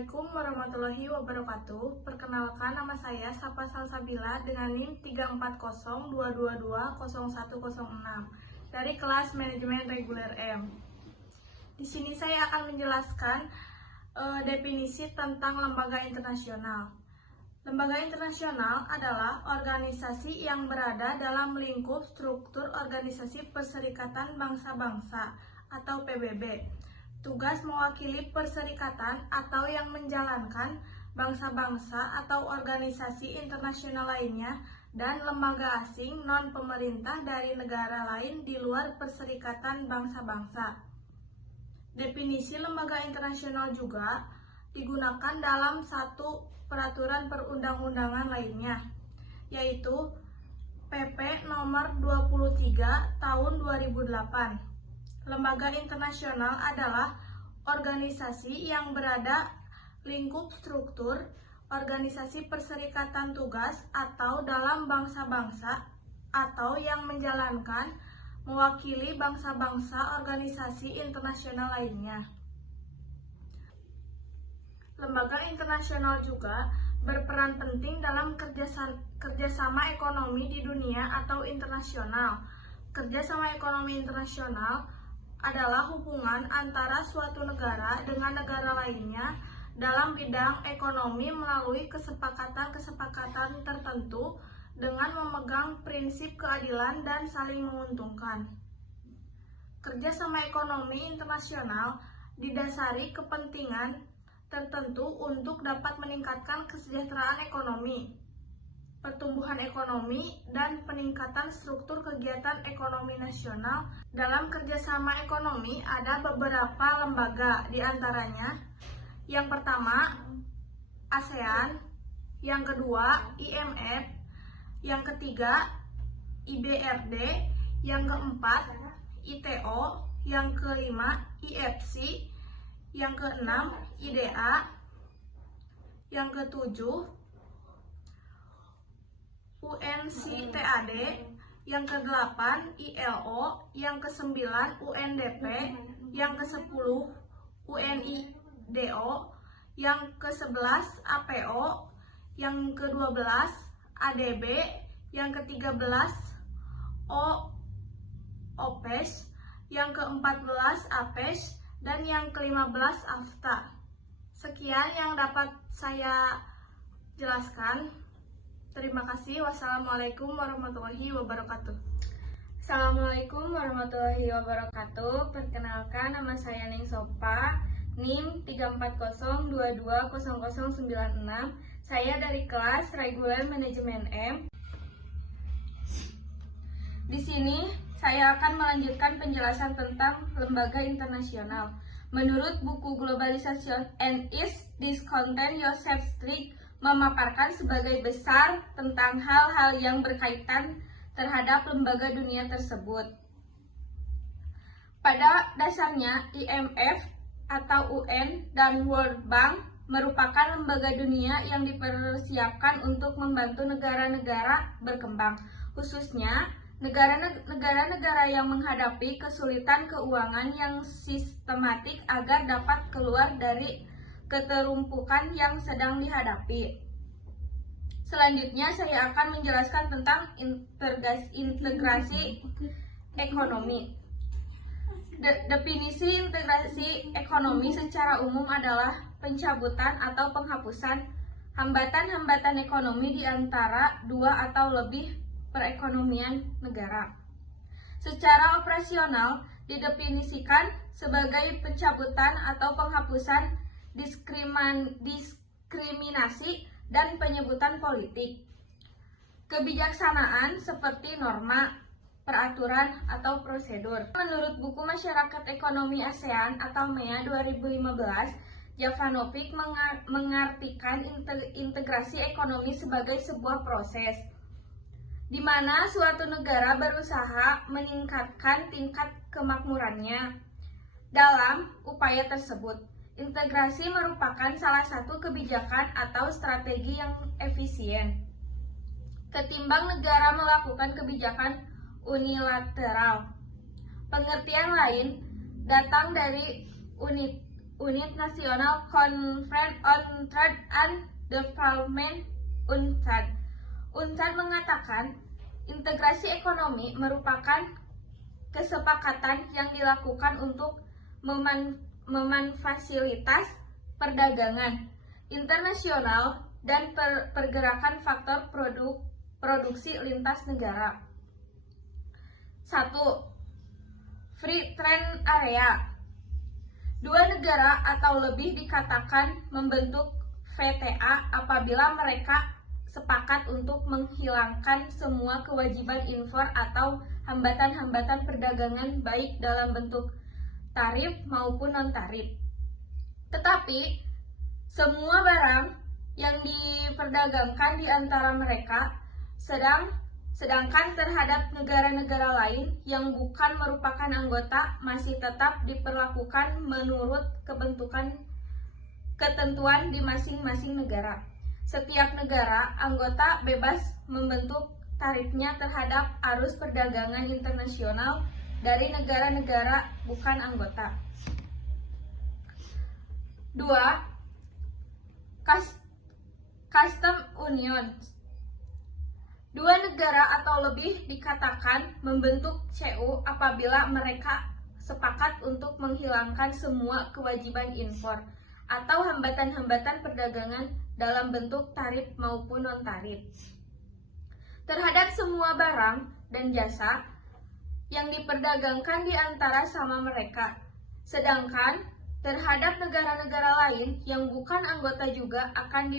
Assalamualaikum warahmatullahi wabarakatuh. Perkenalkan, nama saya Safa Salsabila dengan NIM 34022200106 dari kelas Manajemen Reguler M. Di sini saya akan menjelaskan definisi tentang lembaga internasional. Lembaga internasional adalah organisasi yang berada dalam lingkup struktur Organisasi Perserikatan Bangsa-Bangsa atau PBB. Tugas mewakili perserikatan atau yang menjalankan bangsa-bangsa atau organisasi internasional lainnya dan lembaga asing non-pemerintah dari negara lain di luar perserikatan bangsa-bangsa. Definisi lembaga internasional juga digunakan dalam satu peraturan perundang-undangan lainnya, yaitu PP nomor 23 tahun 2008. Lembaga internasional adalah organisasi yang berada lingkup struktur organisasi perserikatan tugas atau dalam bangsa-bangsa atau yang menjalankan mewakili bangsa-bangsa organisasi internasional lainnya. Lembaga internasional juga berperan penting dalam kerjasama ekonomi di dunia atau internasional. Kerjasama ekonomi internasional adalah hubungan antara suatu negara dengan negara lainnya dalam bidang ekonomi melalui kesepakatan-kesepakatan tertentu dengan memegang prinsip keadilan dan saling menguntungkan. Kerjasama ekonomi internasional didasari kepentingan tertentu untuk dapat meningkatkan kesejahteraan ekonomi, pertumbuhan ekonomi, dan peningkatan struktur kegiatan ekonomi nasional. Dalam kerjasama ekonomi ada beberapa lembaga, diantaranya yang pertama ASEAN, yang kedua IMF, yang ketiga IBRD, yang keempat ITO, yang kelima IFC, yang keenam IDA, yang ketujuh UNCTAD, yang ke-8 ILO, yang ke-9 UNDP, yang ke-10 UNIDO, yang ke-11 APO, yang ke-12 ADB, yang ke-13 OPES, yang ke-14 APES, dan yang ke-15 AFTA. Sekian yang dapat saya jelaskan. Terima kasih. Wassalamualaikum warahmatullahi wabarakatuh. Assalamualaikum warahmatullahi wabarakatuh. Perkenalkan, nama saya Ning Sopa, NIM 340220096. Saya dari kelas Reguler Manajemen M. Di sini saya akan melanjutkan penjelasan tentang lembaga internasional. Menurut buku Globalization and its Discontent, Joseph Stiglitz memaparkan sebagai besar tentang hal-hal yang berkaitan terhadap lembaga dunia tersebut. Pada dasarnya, IMF atau UN dan World Bank merupakan lembaga dunia yang dipersiapkan untuk membantu negara-negara berkembang, khususnya negara-negara yang menghadapi kesulitan keuangan yang sistematik agar dapat keluar dari keterumpukan yang sedang dihadapi. Selanjutnya saya akan menjelaskan tentang integrasi ekonomi. Definisi integrasi ekonomi secara umum adalah pencabutan atau penghapusan hambatan-hambatan ekonomi di antara dua atau lebih perekonomian negara. Secara operasional didefinisikan sebagai pencabutan atau penghapusan diskriminasi dan penyebutan politik. Kebijaksanaan seperti norma, peraturan, atau prosedur. Menurut buku Masyarakat Ekonomi ASEAN atau MEA 2015, Jovanovic mengartikan integrasi ekonomi sebagai sebuah proses di mana suatu negara berusaha meningkatkan tingkat kemakmurannya. Dalam upaya tersebut, integrasi merupakan salah satu kebijakan atau strategi yang efisien ketimbang negara melakukan kebijakan unilateral. Pengertian lain datang dari Unit Nasional Conference on Trade and Development UNCTAD. UNCTAD mengatakan integrasi ekonomi merupakan kesepakatan yang dilakukan untuk memfasilitasi perdagangan internasional dan pergerakan faktor produksi lintas negara. 1. Free Trade Area. Dua negara atau lebih dikatakan membentuk FTA apabila mereka sepakat untuk menghilangkan semua kewajiban impor atau hambatan-hambatan perdagangan baik dalam bentuk tarif maupun non-tarif. Tetapi, semua barang yang diperdagangkan di antara mereka sedangkan terhadap negara-negara lain yang bukan merupakan anggota masih tetap diperlakukan menurut ketentuan di masing-masing negara. Setiap negara anggota bebas membentuk tarifnya terhadap arus perdagangan internasional dari negara-negara bukan anggota. 2. Custom Union. Dua negara atau lebih dikatakan membentuk CU apabila mereka sepakat untuk menghilangkan semua kewajiban impor atau hambatan-hambatan perdagangan dalam bentuk tarif maupun non-tarif terhadap semua barang dan jasa yang diperdagangkan di antara sama mereka. Sedangkan terhadap negara-negara lain yang bukan anggota juga akan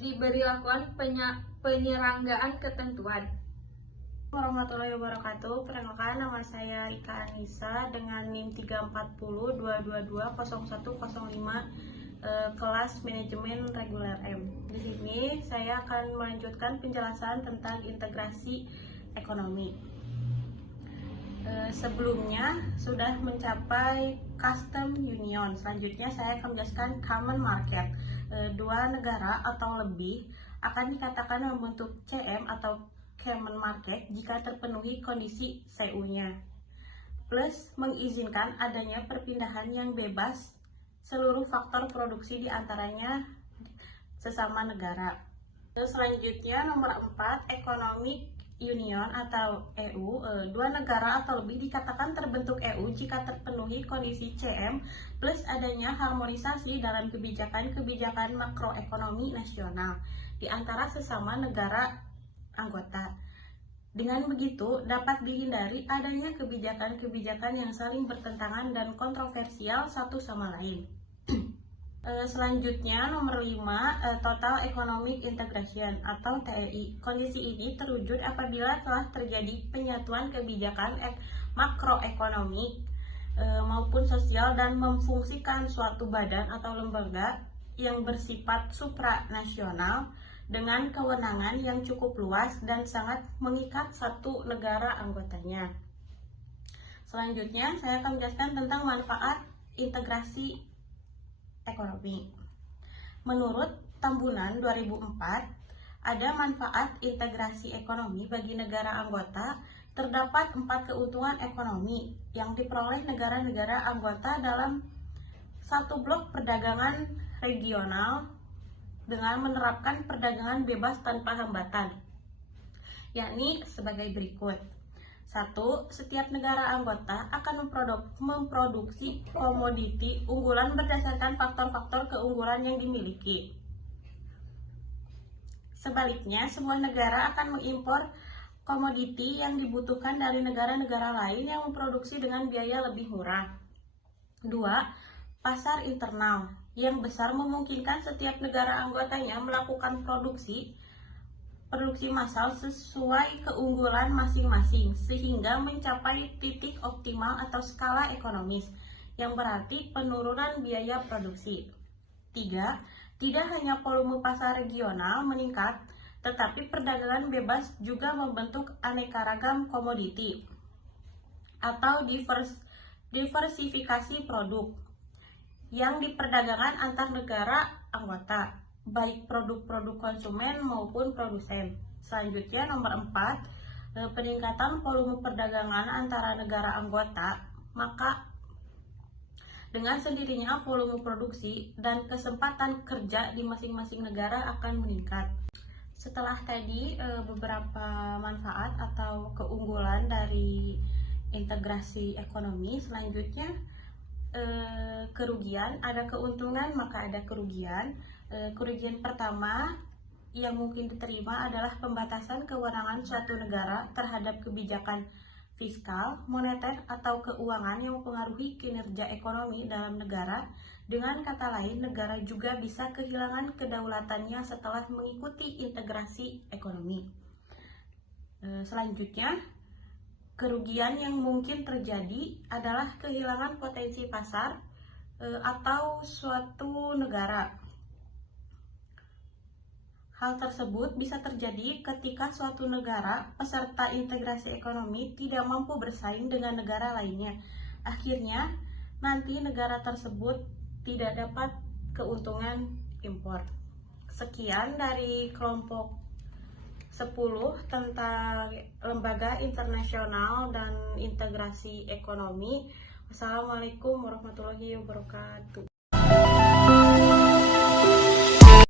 diberi lakukan penyeranggaan ketentuan. Warahmatullahi wabarakatuh. Perkenalkan, nama saya Rika Anissa dengan NIM 34022210105 kelas manajemen reguler M. Di sini saya akan melanjutkan penjelasan tentang integrasi ekonomi. Sebelumnya sudah mencapai custom union. Selanjutnya saya akan menjelaskan common market. Dua negara atau lebih akan dikatakan membentuk CM atau common market jika terpenuhi kondisi CU-nya, plus mengizinkan adanya perpindahan yang bebas seluruh faktor produksi di antaranya sesama negara. Selanjutnya nomor 4, economic union atau EU. Dua negara atau lebih dikatakan terbentuk EU jika terpenuhi kondisi CM plus adanya harmonisasi dalam kebijakan makroekonomi nasional di antara sesama negara anggota. Dengan begitu, dapat dihindari adanya kebijakan-kebijakan yang saling bertentangan dan kontroversial satu sama lain. Selanjutnya, nomor 5, Total Economic Integration atau TEI. Kondisi ini terwujud apabila telah terjadi penyatuan kebijakan makroekonomi maupun sosial dan memfungsikan suatu badan atau lembaga yang bersifat supranasional dengan kewenangan yang cukup luas dan sangat mengikat satu negara anggotanya. Selanjutnya, saya akan menjelaskan tentang manfaat integrasi ekonomi. Menurut Tambunan 2004, ada manfaat integrasi ekonomi bagi negara anggota. Terdapat 4 keuntungan ekonomi yang diperoleh negara-negara anggota dalam satu blok perdagangan regional dengan menerapkan perdagangan bebas tanpa hambatan, yakni sebagai berikut. 1. Setiap negara anggota akan memproduksi komoditi unggulan berdasarkan faktor-faktor keunggulan yang dimiliki. Sebaliknya, sebuah negara akan mengimpor komoditi yang dibutuhkan dari negara-negara lain yang memproduksi dengan biaya lebih murah. 2. Pasar internal yang besar memungkinkan setiap negara anggotanya melakukan produksi massal sesuai keunggulan masing-masing sehingga mencapai titik optimal atau skala ekonomis yang berarti penurunan biaya produksi. 3. Tidak hanya volume pasar regional meningkat, tetapi perdagangan bebas juga membentuk aneka ragam komoditi atau diversifikasi produk yang diperdagangkan antar negara anggota, baik produk-produk konsumen maupun produsen. Selanjutnya nomor 4, peningkatan volume perdagangan antara negara anggota. Maka Dengan sendirinya volume produksi dan kesempatan kerja di masing-masing negara akan meningkat. Setelah tadi beberapa manfaat atau keunggulan dari integrasi ekonomi, selanjutnya kerugian. Ada keuntungan maka ada kerugian. Kerugian pertama yang mungkin diterima adalah pembatasan kewenangan suatu negara terhadap kebijakan fiskal, moneter, atau keuangan yang mempengaruhi kinerja ekonomi dalam negara. Dengan kata lain, negara juga bisa kehilangan kedaulatannya setelah mengikuti integrasi ekonomi. Selanjutnya, kerugian yang mungkin terjadi adalah kehilangan potensi pasar atau suatu negara. Hal tersebut bisa terjadi ketika suatu negara peserta integrasi ekonomi tidak mampu bersaing dengan negara lainnya. Akhirnya, nanti negara tersebut tidak dapat keuntungan impor. Sekian dari kelompok 10 tentang lembaga internasional dan integrasi ekonomi. Wassalamualaikum warahmatullahi wabarakatuh.